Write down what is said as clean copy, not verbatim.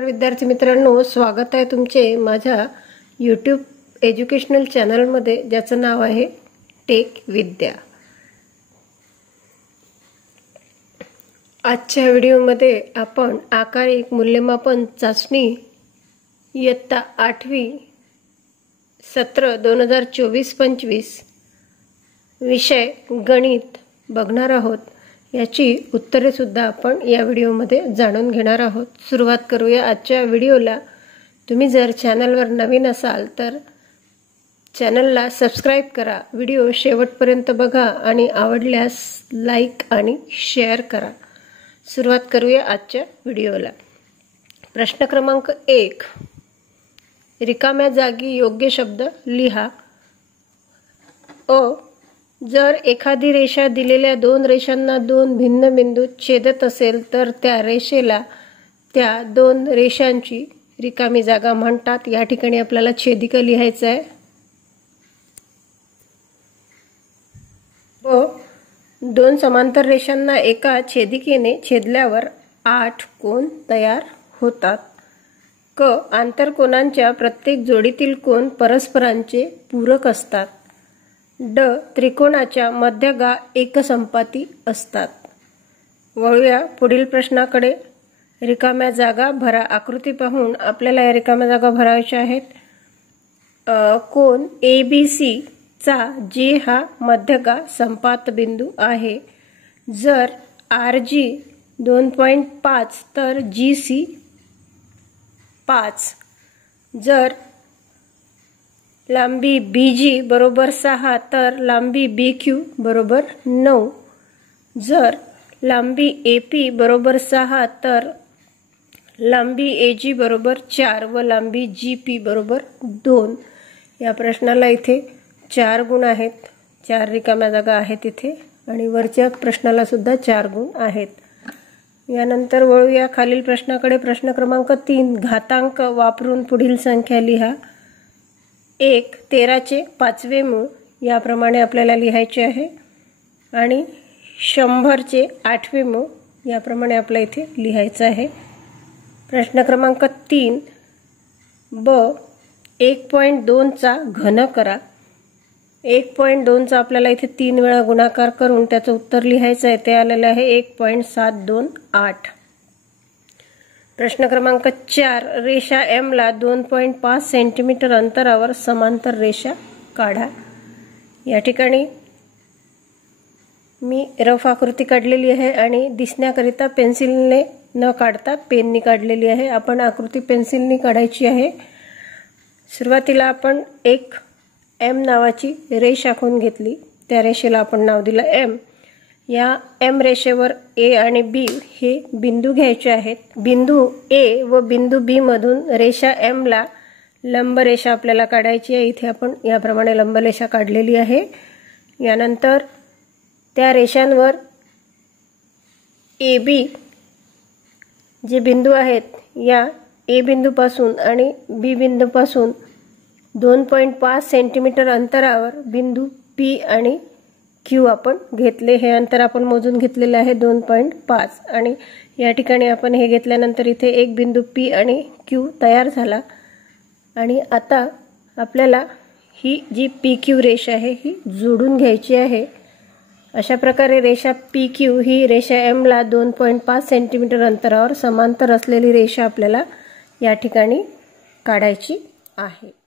विद्यार्थी मित्रांनो, स्वागत आहे तुमचे माझ्या यूट्यूब एज्युकेशनल चॅनलमध्ये, ज्याचं नाव आहे टेक विद्या। आजच्या व्हिडिओमध्ये आपण आकार एक मूल्यमापन चाचणी इयत्ता 8वी सत्र 2024-25 विषय गणित बघणार आहोत। याची उत्तरे सुद्धा आपण या व्हिडिओमध्ये जाणून घेणार आहोत। सुरुवात करूया आजच्या व्हिडिओला। तुम्ही जर चॅनलवर नवीन असाल तर चॅनलला सबस्क्राइब करा, व्हिडिओ शेवटपर्यंत बघा आणि आवडल्यास लाईक आणि शेअर करा। सुरुवात करूया आजच्या व्हिडिओला। प्रश्न क्रमांक 1, रिकाम्या जागी योग्य शब्द लिहा। जर एखादी रेषा दिलेल्या दोन रेषांना दोन भिन्न बिंदूत छेदत असेल तर त्या रेषेला त्या दोन रेषांची रिकामी जागा म्हणतात। या ठिकाणी आपल्याला छेदिका लिहायचं आहे व दोन समांतर रेषांना एका छेदिकेने छेदल्यावर 8 कोन तयार होतात। आंतरकोनांच्या प्रत्येक जोडीतील कोन परस्परांचे पूरक असतात। त्रिकोणाच्या मध्यगा एकसंपाती असतात। वळूया पुढील प्रश्नाकडे। रिकाम्या जागा भरा। आकृती पाहून आपल्याला या रिकाम्या जागा भरायच्या आहेत। कोन ABC चा J हा मध्यगा संपात बिंदू आहे। जर RG 2.5 तर GC 5। जर लांबी BG बरोबर 6 तर लांबी BQ बरोबर 9। जर लांबी AP बरोबर 6 तर लांबी AG बरोबर 4 व लांबी GP बरोबर 2। या प्रश्नाला इथे 4 गुण आहेत, 4 रिकाम्या जागा आहेत इथे आणि वरच्या प्रश्नाला सुद्धा 4 गुण आहेत। यानंतर वळूया खालील प्रश्नाकडे। प्रश्न क्रमांक 3, घातांक वापरून पुढील संख्या लिहा। 1 13चे 5वे मूळ याप्रमाणे आपल्याला लिहायचे आहे आणि 100चे 8वे मूळ याप्रमाणे आपल्या इथे लिहायचं आहे। प्रश्न क्रमांक 3 ब 1.2 चा घन करा। 1.2 चा आपल्याला इथे 3 वेळा गुणाकार करून त्याचं उत्तर लिहायचं आहे। ते आलेलं आहे 1.728। प्रश्न क्रमांक 4, रेषा M ला 2.5 सेंटीमीटर अंतरावर समांतर रेषा काढा। या ठिकाणी मी रफ आकृती काढलेली आहे आणि दिसण्याकरिता पेन्सिलने न काढता पेननी काढलेली आहे। आपण आकृती पेन्सिलनी काढायची आहे। सुरुवातीला आपण एक M नावाची रेष आखून घेतली। त्या रेषेला आपण नाव दिलं M। या M रेषेवर A आणि B हे बिंदू घ्यायचे आहेत। बिंदू A व बिंदू B मधून रेषा M ला लंब रेषा आपल्याला काढायची आहे। इथे आपण याप्रमाणे लंब रेषा काढलेली आहे। यानंतर त्या रेषांवर AB जे बिंदू आहेत, या A बिंदूपासून आणि B बिंदूपासून 2.5 सेंटीमीटर अंतरावर बिंदू P आणि Q आपण घेतले। हे अंतर आपण मोजून घेतलेले आहे 2.5 आणि या ठिकाणी आपण हे घेतल्यानंतर इथे एक बिंदू P आणि Q तयार झाला। आणि आता आपल्याला ही जी PQ रेषा आहे ही जोडून घ्यायची आहे। अशा प्रकारे रेषा PQ ही रेषा M ला 2.5 सेंटीमीटर अंतरावर समांतर असलेली रेषा आपल्याला या ठिकाणी काढायची आहे।